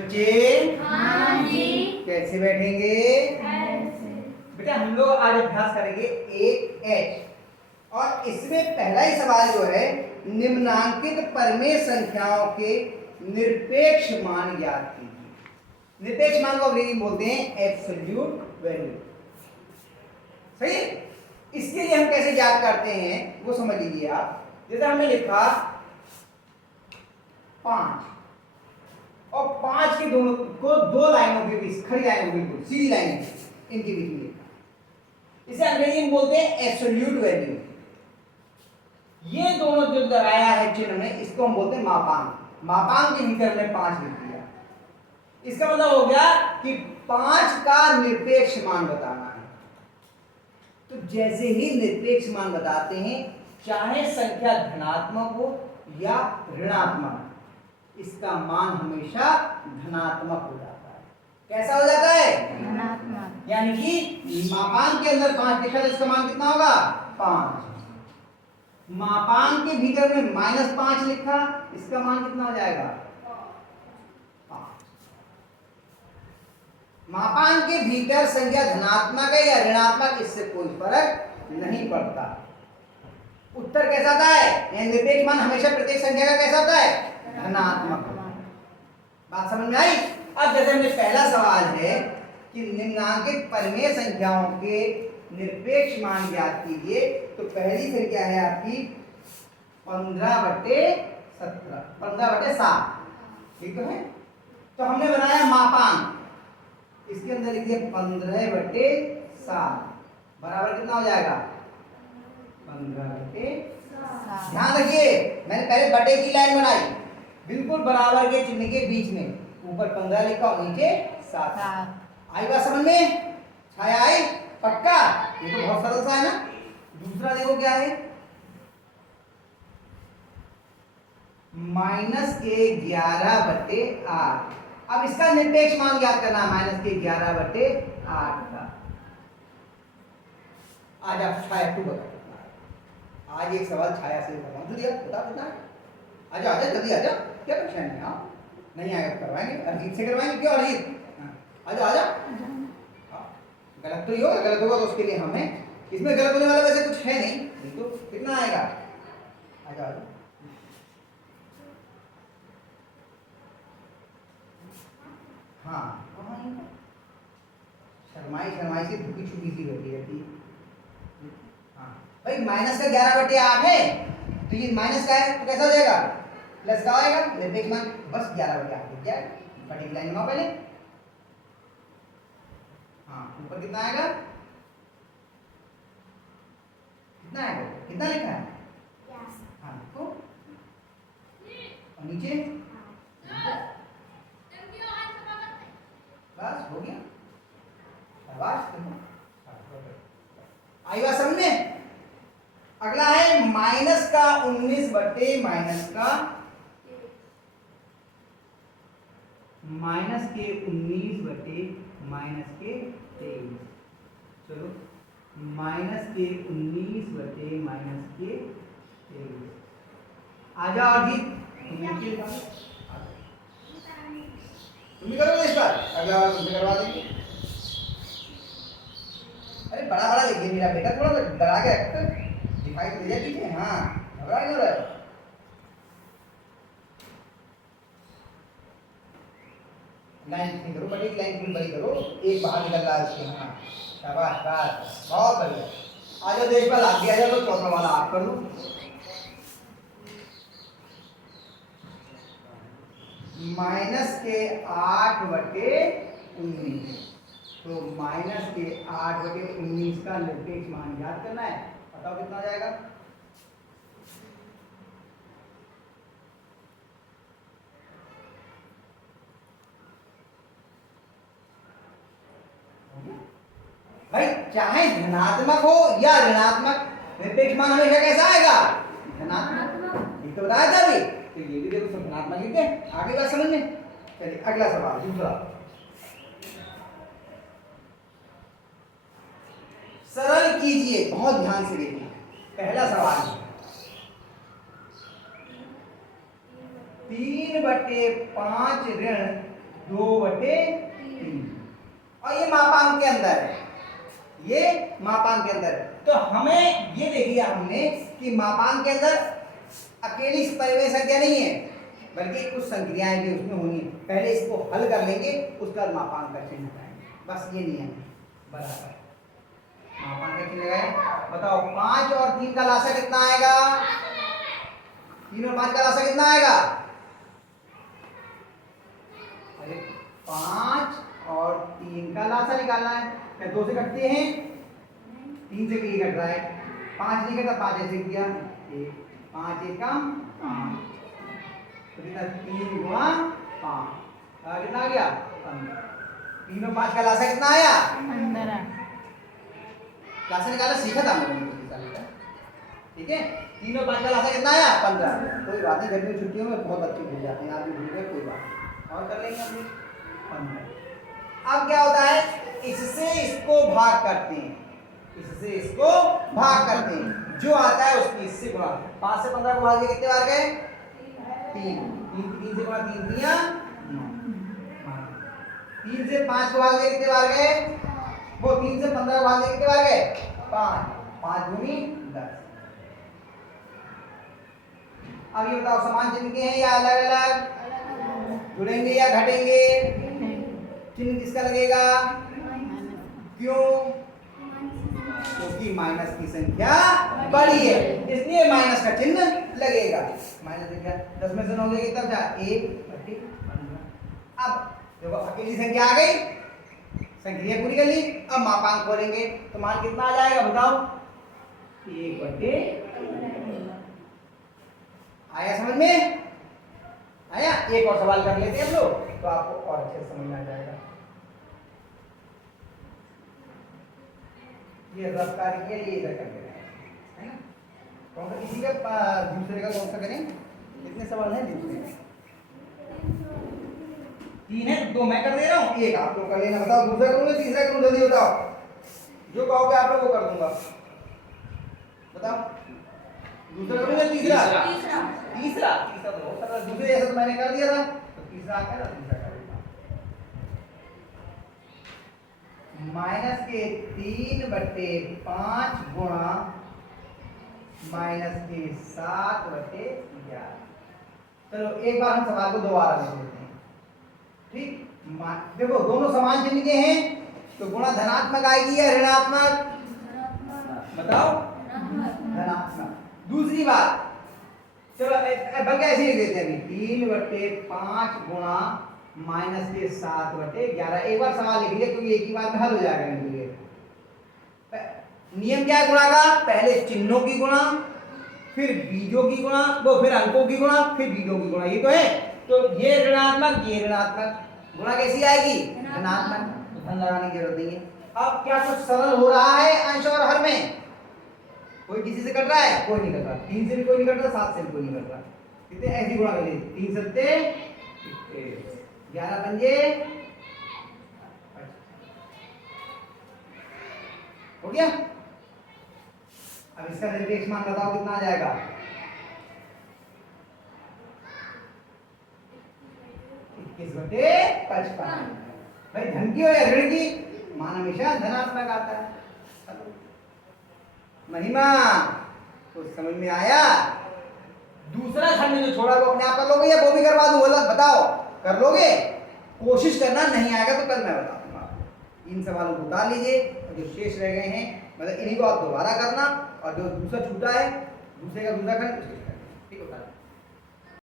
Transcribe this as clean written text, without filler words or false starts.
बच्चे हाँ जी। कैसे बैठेंगे? ऐसे। बेटा हम लोग आज अभ्यास करेंगे एक एच और इसमें पहला ही सवाल जो है निम्नांकित परमेय संख्याओं के निरपेक्ष मान ज्ञात कीजिए। निरपेक्ष मान को अंग्रेजी में बोलते हैं एब्सोल्यूट वैल्यू। सही है? इसके लिए हम कैसे ज्ञात करते हैं वो समझ लीजिए आप। जैसे हमने लिखा 5 और 5 के दोनों को दो लाइनों के बीच, खड़ी लाइनों बिल्कुल सीधी लाइन इनके बीच में लिखा। इसे अंग्रेजी में बोलते हैं एब्सोल्यूट वैल्यू। ये दोनों जो लगाया है चिन्ह में, इसको हम बोलते हैं मापांक। मापांक के भीतर में 5 लिख दिया। इसका मतलब हो गया कि 5 का निरपेक्ष मान बताना है। तो जैसे ही निरपेक्ष मान बताते हैं, चाहे संख्या धनात्मक हो या ऋणात्मक, इसका मान हमेशा धनात्मक हो जाता है। कैसा हो जाता है? धनात्मक। यानी कि मापांक के अंदर 5 लिखा है, इसका मान कितना होगा? 5। मापांक के भीतर में -5 लिखा, इसका मान कितना हो जाएगा? 5। मापांक के भीतर संख्या धनात्मक है या ऋणात्मक, इससे कोई फर्क नहीं पड़ता। उत्तर कैसा आता है? निरपेक्ष मान हमेशा प्रत्येक संख्या का कैसा होता है? धनात्मक। बात समझ में आई? अब जैसे हमने पहला सवाल है कि निम्नांकित परमेय संख्याओं के निरपेक्ष मान ज्ञात कीजिए, तो पहली संख्या है आपकी 15/17, 15/7। ठीक है? तो हमने बनाया मापांक, इसके अंदर लिखिए 15/7 बराबर कितना हो जाएगा? 15/7। ध्यान रखिए, मैंने पहले बटे की लाइन बनाई, बिल्कुल बराबर के चिन्ह के बीच में, ऊपर 15 लिखा और नीचे 7। आई बात समझ में? छाया आई? पक्का? ये तो बहुत सरल सा है ना। दूसरा देखो क्या है, -11/8। अब इसका निरपेक्ष मान ज्ञात करना है, -11/8 का। आज आप छाया तू बता, आज एक सवाल छाया से बताऊं, जल्दी बता बता। आजा आजा जल्दी आजा, क्या परेशानी है? आप नहीं आएगा करवाएंगे, अरिजीत से करवाएंगे। क्यों अरिजीत? आजा आजा। गलत तो ही होगा, गलत होगा तो उसके लिए हमें, इसमें गलत होने वाला वैसे कुछ है नहीं। तो कितना आएगा? आजा आजा। हाँ शर्माई शर्माई से झुकी छुपी सी बैठी रहती है। हाँ भाई, -11/8 है, तो ये माइनस का है तो कैसा हो जाएगा? प्लस का आएगा। निरपेक्ष मान बस 11/8 लिख जाए, बड़ी की लाइन बनाओ पहले। हाँ ऊपर कितना आएगा? कितना आएगा? कितना लिखा है? हाँ लिखो। और नीचे बस हो गया। शाबाश। आई बात समझ में? अगला है माइनस का 19 बटे माइनस के 19 बटे -के 23। चलो -19 बटे -के 23। आ जाओ अजीत, तुम भी करोगे इस बार? अगला बार तुमसे करवा देंगे। अरे बड़ा बड़ा लिखिए मेरा बेटा, थोड़ा सा डरा के रखते दिखाई दे जाती है। हाँ घबरा क्यों रहे हो? लाइन नहीं करो, बड़ी लाइन पूरी बड़ी करो, एक बाहर निकल रहा है इसके। हाँ शाबाश शाबाश, बहुत बढ़िया। आ जाओ देश पर आगे आ जाओ, तो चौथा वाला आप कर लो। -8/19, तो -8/19 का निरपेक्ष मान ज्ञात करना है। बताओ कितना आ जाएगा? भाई चाहे धनात्मक हो या ऋणात्मक, निरपेक्ष मान हमेशा कैसा आएगा? धनात्मक। ये तो बताया था अभी। तो ये भी देखो सब धनात्मक लिखते हैं। आगे बात समझ में? चलिए अगला सवाल दूसरा। सरल कीजिए, बहुत ध्यान से देखिए। पहला सवाल है 3/5 ऋण 2/3 और ये मापांक के अंदर है, ये मापांक के अंदर है। तो हमें ये देख लिया हमने कि मापांक के अंदर अकेली परिमेय संख्या नहीं है, बल्कि कुछ संक्रियाएं भी उसमें होनी है। पहले इसको हल कर लेंगे, उसका मापांक का चिन्ह लगाएंगे, बस ये नियम है। बराबर मापांक का चिन्ह लगाया। बताओ 5 और 3 का लासा कितना आएगा? 3 और 5 का लासा कितना आएगा? अरे 5 और 3 का लासा निकालना है। क्या 2 से कटते हैं? 3 से भी कट रहा है। 5 नहीं कटा, 5 ऐसे किया, 5 1 कम 5, तो कितना 3 गुणा 5 कितना आ गया? 15। 3 और 5 का लासा कितना आया? 15। लासा निकाला सीखा था मैंने, ठीक है। 3 और 5 का लासा कितना आया? 15। कोई बात नहीं, गर्मी की छुट्टियों में बहुत अच्छे भूल जाते हैं, आज भी भूल गए, कोई बात नहीं, और कर लेंगे हम भी। 15। अब क्या होता है, इससे इसको भाग करते हैं, इससे इसको भाग करते हैं, जो आता है उसकी इससे गुणा। 5 से 15 को भाग कितने बार गए? 3। 3 से गुणा 3 दिया 9। 3 से 5 को भाग कितने बार गए? वो 3 से 15 को भाग कितने बार गए? 5। 5 दूनी 10। अब ये बताओ समान चिन्ह के हैं या अलग अलग? जुड़ेंगे या घटेंगे? चिन्ह किसका लगेगा? क्यों? क्योंकि माइनस की संख्या बड़ी है, इसलिए माइनस का चिन्ह लगेगा। माइनस संख्या 10 में से 9 लेगी तब जा 1/15। अब देखो अकेली संख्या आ गई, संख्या पूरी कर ली। अब मापांक खोलेंगे तो मान कितना आ जाएगा बताओ? 1/15। आया समझ में? आया? एक और सवाल कर लेते हैं हम लोग, तो आपको और अच्छे से समझ में आ जाएगा। ये रफ कार्य किया, ये इधर कर देना है ना। कौन सा किसी का दूसरे का कौन सा करें? कितने सवाल हैं दूसरे? 3 है, 2 मैं कर दे रहा हूँ, 1 आप लोग कर लेना। बताओ दूसरा करूँगा तीसरा करूँ? जल्दी बताओ, जो कहोगे आप लोग वो कर दूंगा। बताओ दूसरा करूँगा तीसरा? तीसरा तो बहुत सरल, दूसरे जैसा तो मैंने कर दिया था, तो तीसरा आता है ना, तीसरा कर देता हूं। माइनस के 3/5 गुणा माइनस के 7/11। चलो एक बार हम सवाल को दोबारा लिख लेते हैं, ठीक। देखो दोनों समान चिन्ह के हैं, तो गुणा धनात्मक आएगी या ऋणात्मक? बताओ, धनात्मक। दूसरी बात, चलो बल्कि ऐसे लिख देते हैं अभी, 3/5 गुणा माइनस के 7/11। एक बार सवाल लिख लिया क्योंकि एक ही बार में हल हो जाएगा इनके लिए। नियम क्या है गुणा का? पहले चिन्हों की गुणा, फिर बीजों की गुणा, वो फिर अंकों की गुणा, फिर बीजों की गुणा, ये तो है। तो ये ऋणात्मक, ये ऋणात्मक, गुणा कैसी आएगी? धनात्मक, तो धन लगाने की जरूरत नहीं है। अब क्या कुछ सरल हो रहा है अंश और हर में? कोई किसी से कट रहा है? कोई नहीं कट रहा। 3 से भी कोई नहीं कट रहा, 7 से भी कोई नहीं कट रहा। कितने ऐसी गुणा कर ली? 3 सत्ते 11 पंजे हो गया। अब इसका निरपेक्ष मान बताओ कितना आ जाएगा? 21/55। भाई धन की हो या ऋण की, मान हमेशा धनात्मक आता है। महिमा तो समझ में आया? दूसरा खंड जो छोड़ा वो अपने आप कर लोगे या वो भी करवा दूं? बोला बताओ, कर लोगे? कोशिश करना, नहीं आएगा तो कल मैं बता दूंगा। इन सवालों को उतार लीजिए और जो शेष रह गए हैं मतलब इन्हीं को आप दोबारा करना, और जो दूसरा छूटा है दूसरे का दूसरा खंड ठीक होता है।